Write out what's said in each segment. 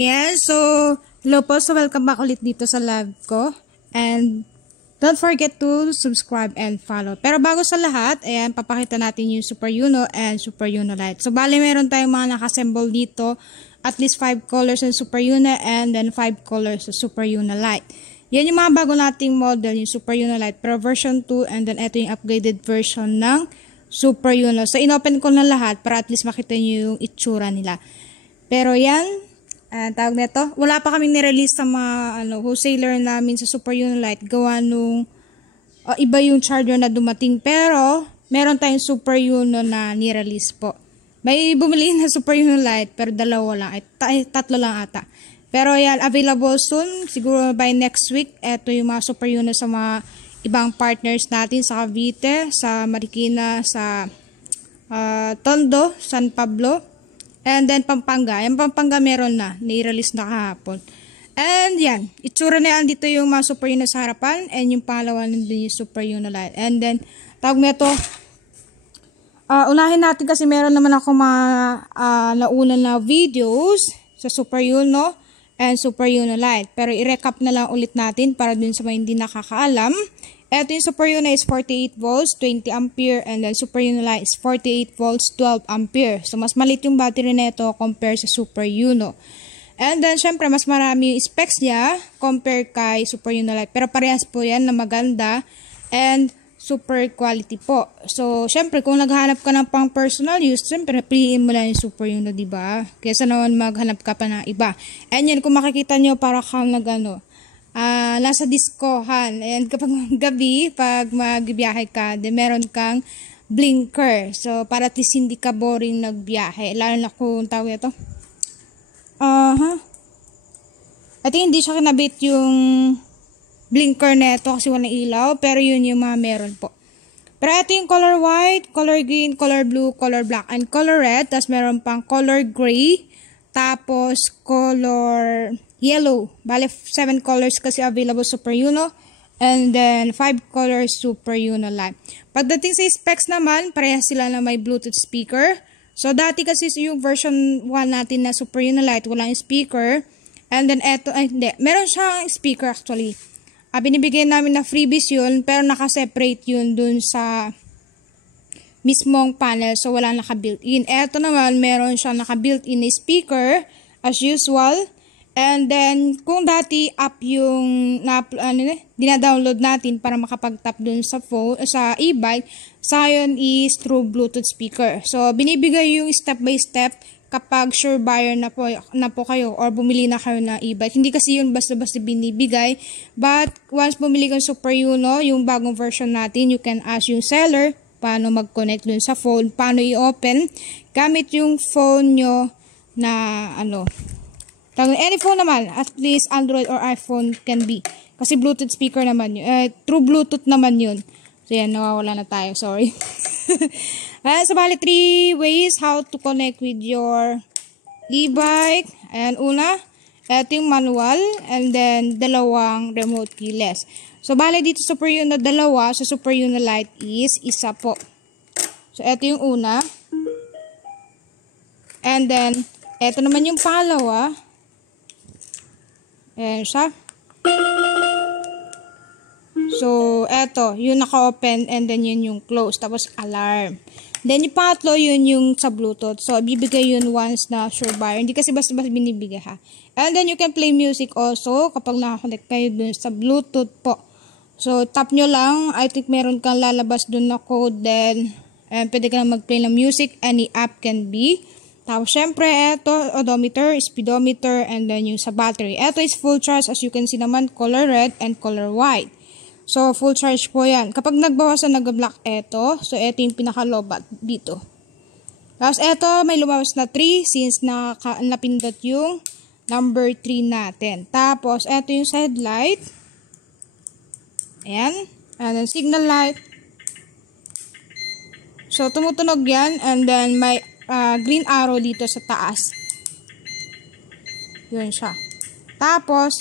Yan, so, hello po. So, welcome back ulit dito sa live ko. And, don't forget to subscribe and follow. Pero bago sa lahat, ayan, papakita natin yung Super Uno and Super Uno Lite. So, bali meron tayong mga nakassemble dito. At least 5 colors ng Super Uno and then 5 colors ng Super Uno Lite. Yan yung mga bago nating model, yung Super Uno Lite Pro version 2. And then, ito yung upgraded version ng Super Uno. So, inopen ko na lahat para at least makita nyo yung itsura nila. Pero yan, tawag nito, wala pa kaming nirelease sa mga wholesaler namin sa Super Uno Lite. Gawa nung iba yung charger na dumating. Pero, meron tayong Super Uno na nirelease po. May bumili na Super Uno Lite, pero dalawa lang. Tatlo lang ata. Pero yan, available soon. Siguro by next week. Ito yung mga Super Uno sa mga ibang partners natin sa Cavite, sa Marikina, sa Tondo, San Pablo, and then Pampanga. Yung Pampanga meron na, nai-release na kahapon. And yan, itsura na yan dito yung mga Super Uno sa harapan, and yung pangalawa nandun yung Super Uno Lite. And then, tawag nito, unahin natin kasi meron naman ako mga nauna na videos sa Super Uno and Super Uno Lite. Pero i-recap na lang ulit natin para dun sa mga hindi nakakaalam. Ito yung Super Uno is 48 volts, 20 ampere, and then Super Uno Lite is 48 volts, 12 ampere. So, mas maliit yung battery nito compare sa Super Uno. And then, syempre, mas marami yung specs niya compare kay Super Uno Lite. Pero parehas po yan na maganda and super quality po. So, syempre, kung naghahanap ka ng pang personal use, syempre, piliin mo lang yung Super Uno, diba? Kaysa naman maghanap ka pa ng iba. And yan, kung makikita nyo, para kang nasa diskohan. Ayan, kapag gabi, pag magbiyahe ka, then meron kang blinker. So, para at least hindi ka boring nagbiyahe. Lalo na kung tawag ito. I think hindi siya kinabit yung blinker neto kasi walang ilaw. Pero yun yung mga meron po. Pero ito yung color white, color green, color blue, color black, and color red. Tapos meron pang color gray. Tapos color yellow. Bale, 7 colors kasi available Super Uno. And then, 5 colors Super Uno Lite. Pagdating sa specs naman, parehas sila na may Bluetooth speaker. So, dati kasi yung version 1 natin na Super Uno Lite, walang speaker. And then, eto, hindi. Meron siyang speaker actually. Binibigay namin na freebies yun, pero nakaseparate yun dun sa mismong panel. So, wala naka-built-in. Eto naman, meron siyang naka-built-in na speaker, as usual. And then, kung dati app yung dina-download natin para makapag-tap dun sa phone, sa e-bike, sa ngayon is through Bluetooth speaker. So, binibigay yung step by step kapag sure buyer na po kayo or bumili na kayo ng e-bike. Hindi kasi yun basta-basta binibigay. But, once bumili ka ng Super Uno, yung bagong version natin, you can ask yung seller paano mag-connect dun sa phone, paano i-open, gamit yung phone nyo na any phone naman, at least Android or iPhone can be. Kasi Bluetooth speaker naman yun. True Bluetooth naman yun. So yan, nawawala na tayo. Sorry. So bali 3 ways how to connect with your e-bike. And una, ito yung manual. And then, dalawang remote keyless. So bali dito sa Super Uno dalawa, sa Super Uno Lite is isa po. So ito yung una. And then, ito naman yung pangalawa. Ayan siya. So, eto, yung naka-open and then yun yung close. Tapos, alarm. Then, yung pangatlo, yun yung sa Bluetooth. So, bibigay yun once na sure buyer. Hindi kasi basta-basta binibigay ha. And then, you can play music also kapag nakakonect kayo dun sa Bluetooth po. So, tap nyo lang. I think meron kang lalabas dun na code. Then, pwede ka na mag-play ng music. Any app can be. Tapos, syempre, ito, odometer, speedometer, and then yung sa battery. Ito is full charge, as you can see naman, color red and color white. So, full charge po yan. Kapag nagbawasan, nag-block ito. So, ito yung pinaka-lobat dito. Tapos, ito, may lumabas na 3 since napindot yung number 3 natin. Tapos, ito yung sa headlight. Ayan. And then, signal light. So, tumutunog yan. And then, may green arrow dito sa taas. Yun siya. Tapos,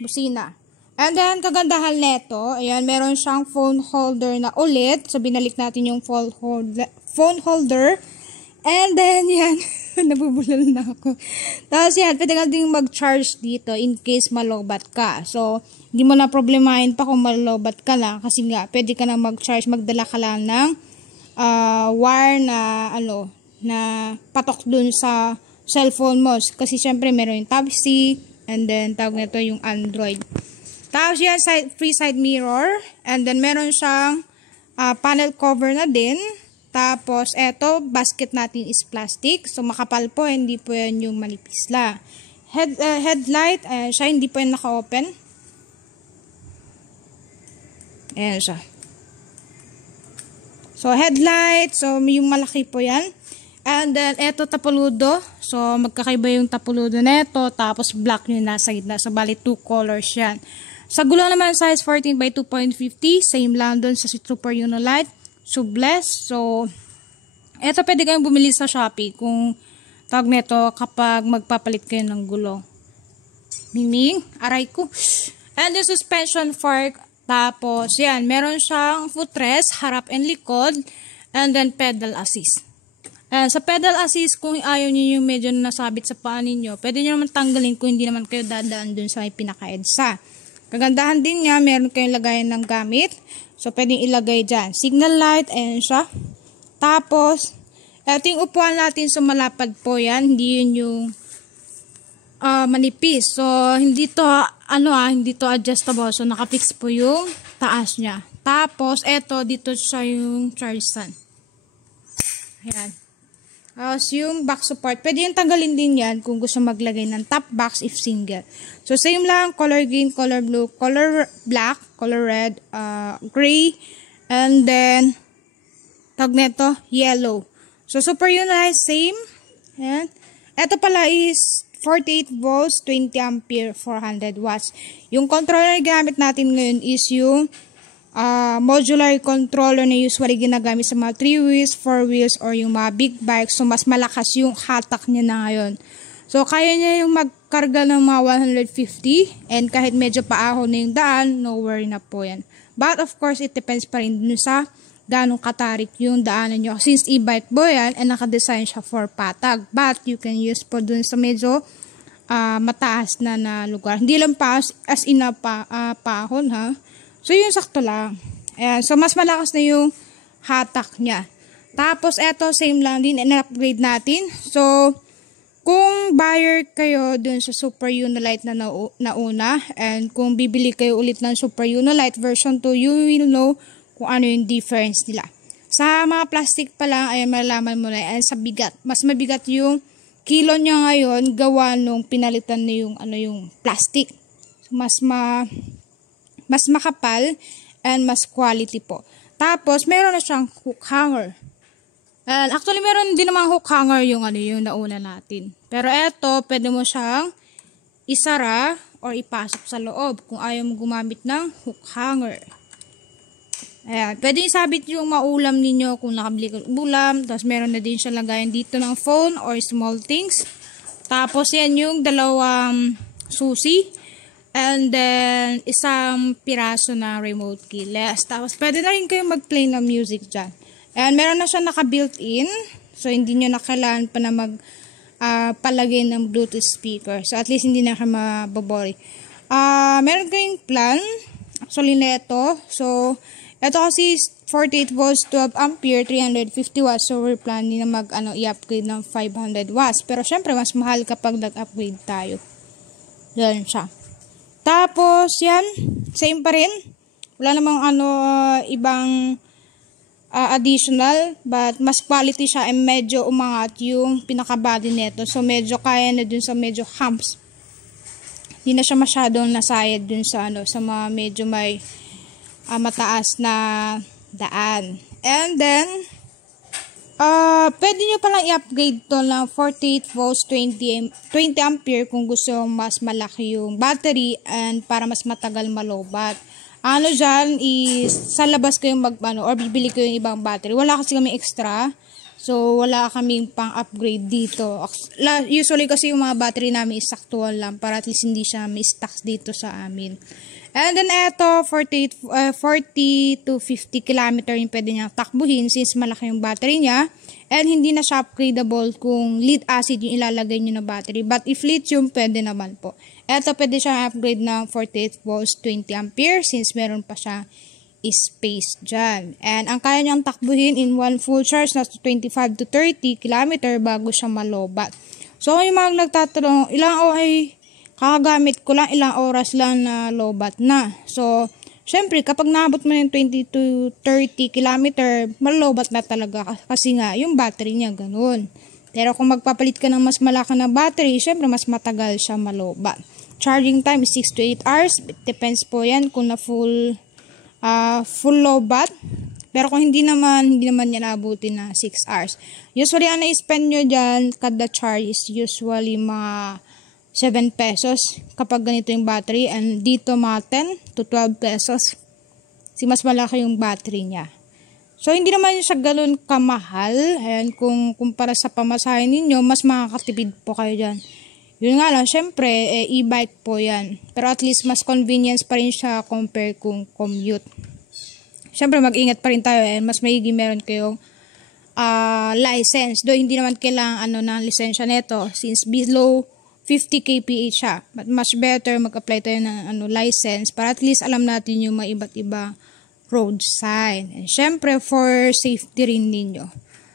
busina. And then, kagandahan neto, ayan, meron siyang phone holder na ulit. So, binalik natin yung phone holder. And then, yan. Nabubulol na ako. Tapos yan, pwede ka din mag-charge dito in case malobat ka. So, hindi mo na problemahin pa kung malobat ka lang. Kasi nga, pwede ka na mag-charge. Magdala ka lang ng wire na, na patok dun sa cellphone mo. Kasi syempre, meron yung Type-C. And then, tawag nito yung Android. Tapos yan, free side mirror. And then, meron siyang panel cover na din. Tapos, eto, basket natin is plastic. So, makapal po, hindi po yan yung manipis la. Headlight, siya, hindi po yan naka-open. Ayan siya. So, headlight. So, yung malaki po yan. And then, eto, tapuludo. So, magkakaiba yung tapuludo neto. Tapos, black yung nasa gitna. So, bali, 2 colors yan. Sa gulo naman, size 14 by 2.50. Same lang doon sa Super Unilight. Tubeless. So, eto pwede kayong bumili sa Shopee kung tawag nito kapag magpapalit kayo ng gulo. Miming, aray ko. And the suspension fork. Tapos, yan, meron siyang footrest, harap and likod. And then, pedal assist. Sa pedal assist, kung ayaw nyo yung medyo nasabit sa paa ninyo, pwede nyo naman tanggalin kung hindi naman kayo dadaan dun sa may pinaka-EDSA. Kagandahan din niya, meron kayong lagayan ng gamit. So, pwedeng ilagay dyan. Signal light, ayan siya. Tapos, ito yung upuan natin. So, malapad po yan. Hindi yun yung manipis. So, hindi to, hindi to adjustable. So, nakafix po yung taas niya. Tapos, ito, dito siya yung charge stand. Ayan. Tapos, yung back support. Pwede yung tanggalin din yan kung gusto maglagay ng top box if single. So, same lang. Color green, color blue, color black, color red, gray, and then, tag neto, yellow. So, Super Unilight, same. Ayan. Ito pala is 48 volts, 20 ampere, 400 watts. Yung controller na gamit natin ngayon is yung modular controller na usually ginagamit sa mga 3 wheels, 4 wheels, or yung mga big bikes. So, mas malakas yung hatak niya na ngayon. So, kaya niya yung magkarga ng mga 150. And kahit medyo paahon na yung daan, no worry na po yan. But, of course, it depends pa rin dun sa ganong katarik yung daanan nyo. Since e-bike po yan, and nakadesign siya for patag. But, you can use po dun sa medyo mataas na lugar. Hindi lang pa as in na paahon, ha? So, yun sakto lang. Ayan. So, mas malakas na yung hatak niya. Tapos, eto, same lang din. In-upgrade natin. So, kung buyer kayo dun sa Super Unilight na nauna, and kung bibili kayo ulit ng Super Unilight version 2, you will know kung ano yung difference nila. Sa mga plastic pa lang, ay malalaman mo na yan sa bigat. Mas mabigat yung kilo niya ngayon gawa nung pinalitan na yung plastic. Mas makapal and mas quality po. Tapos, meron na siyang hook hanger. And actually, meron din namang hook hanger yung nauna natin. Pero eto, pwede mo siyang isara or ipasok sa loob kung ayaw mo gumamit ng hook hanger. Ayan. Pwede isabit yung maulam ninyo kung nakabili ka ulam. Tapos, meron na din siya lagayan dito ng phone or small things. Tapos, yan yung dalawang susi. And then, isang piraso na remote keyless. Tapos, pwede na rin kayong mag-play ng music dyan. And meron na siya naka-built-in. So, hindi nyo na kailangan pa na palagay ng Bluetooth speaker. So, at least hindi na kayo mababori. Meron kayong plan. Actually, na ito. So, ito kasi 48 volts, 12 ampere, 350 watts. So, we're planning na i-upgrade ng 500 watts. Pero, syempre, mas mahal kapag nag-upgrade tayo. Yan siya. Tapos, yan. Same pa rin. Wala namang ibang additional, but mas quality siya, and medyo umangat yung pinaka-body neto. So, medyo kaya na dun sa medyo humps. Hindi na siya masyadong nasayad dun sa sa mga medyo may mataas na daan. And then, pwede nyo palang i-upgrade to ng 48 volts, 20 ampere kung gusto mas malaki yung battery and para mas matagal malobat. Dyan is, sa labas kayong or bibili ko yung ibang battery. Wala kasi kami extra. So, wala kaming pang-upgrade dito. Usually kasi yung mga battery namin is saktuan lang para at least hindi siya may stocks dito sa amin. And then eto, 40 to 50 kilometer yung pwede niyang takbuhin since malaki yung battery niya. And hindi na siya upgradable kung lead acid yung ilalagay nyo na battery. But if lithium, pwede naman po. Eto, pwede siya upgrade ng 48 volts, 20 ampere since meron pa siya space dyan. And ang kaya niyang takbuhin in one full charge na 25 to 30 kilometer bago siya malobat. So, yung mga nagtatanong, kakagamit ko lang, ilang oras lang na lobat na. So, syempre, kapag naabot mo yung 20 to 30 kilometer, malobat na talaga kasi nga, yung battery niya ganun. Pero kung magpapalit ka ng mas malaki na battery, syempre, mas matagal siya malobat. Charging time is 6 to 8 hours. It depends po yan kung na full lobat. Pero kung hindi naman yan naabutin na 6 hours. Usually, ang na-spend nyo dyan, kada charge is usually mga 7 pesos kapag ganito yung battery, and dito mga 10 to 12 pesos kasi mas malaki yung battery niya. So hindi naman siya ganoon kamahal, and kung kumpara sa pamasahe ninyo, mas makakatipid po kayo dyan. Yun nga lang, syempre e-bike po yan, pero at least mas convenience pa rin siya compare kung commute. Syempre mag-ingat pa rin tayo, and mas maigi meron kayong license, though hindi naman kailangan ng lisensya neto since below 50 kph siya. But much better mag-apply tayo ng license para at least alam natin yung mga iba't iba road sign. And syempre for safety rin ninyo.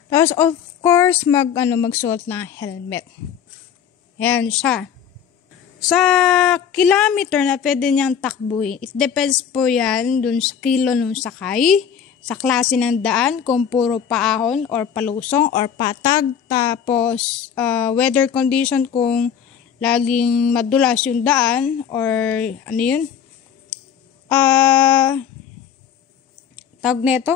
Tapos of course magsuot ng helmet. Ayan siya. Sa kilometer na pwede niyang takbuhin, it depends po yan dun sa kilo nung sakay, sa klase ng daan, kung puro paahon or palusong or patag, tapos weather condition kung laging madulas yung daan or tawag nito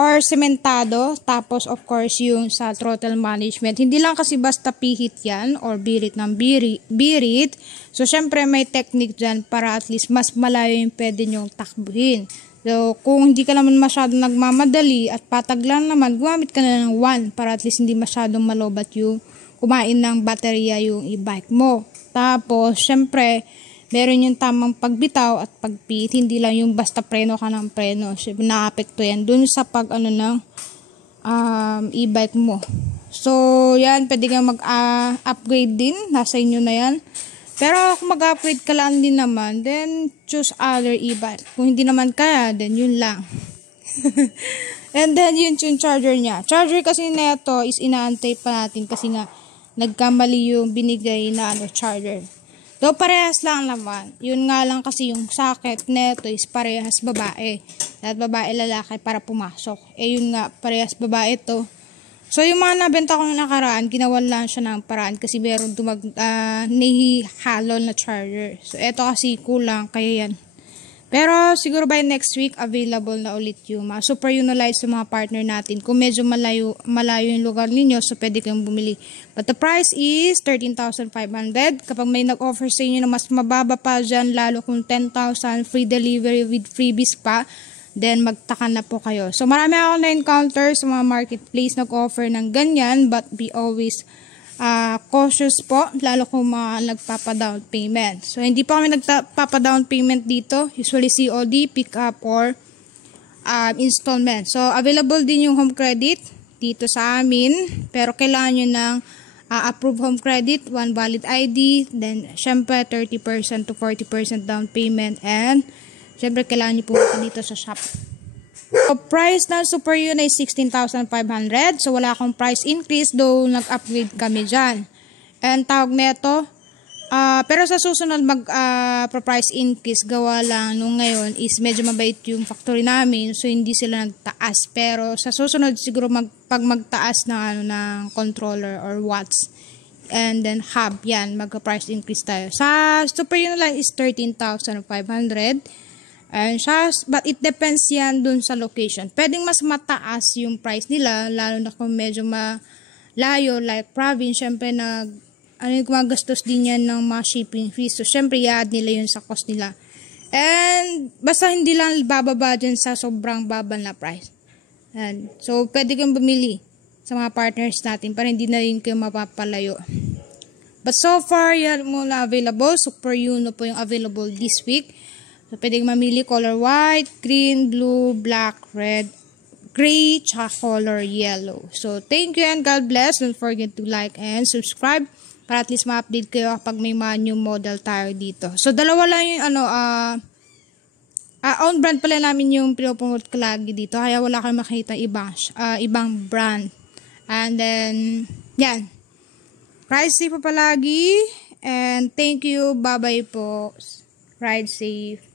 or sementado, tapos of course yung sa throttle management. Hindi lang kasi basta pihit yan or birit ng birit. So syempre may technique dyan para at least mas malayo yung pwede nyong takbuhin. So kung hindi ka naman masyadong nagmamadali at patag lang naman, gumamit ka na ng 1 para at least hindi masyadong malobat yung kumain ng baterya yung e-bike mo. Tapos, syempre, meron yung tamang pagbitaw at pagpihit. Hindi lang yung basta preno ka ng preno. Syempre, naapekto yan dun sa ng e-bike mo. So, yan, pwede kang mag-upgrade din. Nasa inyo na yan. Pero, kung mag-upgrade ka lang din naman, then, choose other e-bike. Kung hindi naman kaya, then yun lang. And then, yun yung charger niya. Charger kasi na ito is inaantay pa natin kasi nga, nagkamali yung binigay na charger. Though parehas lang naman. Yun nga lang kasi yung socket neto is parehas babae. At babae lalaki para pumasok. Yun nga, parehas babae to. So yung mga nabenta ko nakaraan, ginawan lang siya ng paraan kasi meron nahihalo na charger. So eto kasi kulang, kaya yan. Pero siguro by next week, available na ulit yung mga super Unolight sa mga partner natin. Kung medyo malayo yung lugar ninyo, so pwede kayong bumili. But the price is 13,500. Kapag may nag-offer sa inyo na mas mababa pa dyan, lalo kung 10,000, free delivery with freebies pa, then magtaka na po kayo. So marami ako na-encounter sa mga marketplace nag-offer ng ganyan, but be always cautious po, lalo kung mga nagpapa-down payment. So, hindi pa kami nagpapa-down payment dito. Usually COD, pick up, or installment. So, available din yung home credit dito sa amin. Pero, kailangan nyo ng approved home credit, one valid ID, then, syempre, 30% to 40% down payment, and, syempre, kailangan nyo pumunta dito sa shop. So, price ng Super Yun ay 16,500. So, wala akong price increase, though nag-upgrade kami dyan. And tawag neto, pero sa susunod price increase, gawa lang nung ngayon is medyo mabait yung factory namin. So, hindi sila nagtaas. Pero sa susunod, siguro pag magtaas ng controller or watts, and then hub, yan, mag-price increase tayo. Sa Super Yun lang is 13,500. But it depends yan dun sa location. Pwedeng mas mataas yung price nila, lalo na kung medyo malayo, like province, syempre gumagastos din yan ng mga shipping fees. So, syempre, i-add nila yun sa cost nila. And, basta hindi lang bababa dyan sa sobrang baba na price. And, so, pwede kang bumili sa mga partners natin para hindi na rin kayo mapapalayo. But so far, yan muna available. Super Uno po yung available this week. So, pwedeng mamili color white, green, blue, black, red, gray, tsaka color yellow. So, thank you and God bless. Don't forget to like and subscribe para at least ma-update kayo kapag may mga new model tayo dito. So, dalawa lang yung own brand pala namin yung pinopromote ko lagi dito. Kaya wala kayong makita ibang brand. And then, yan. Ride safe po palagi. And thank you. Bye-bye po. Ride safe.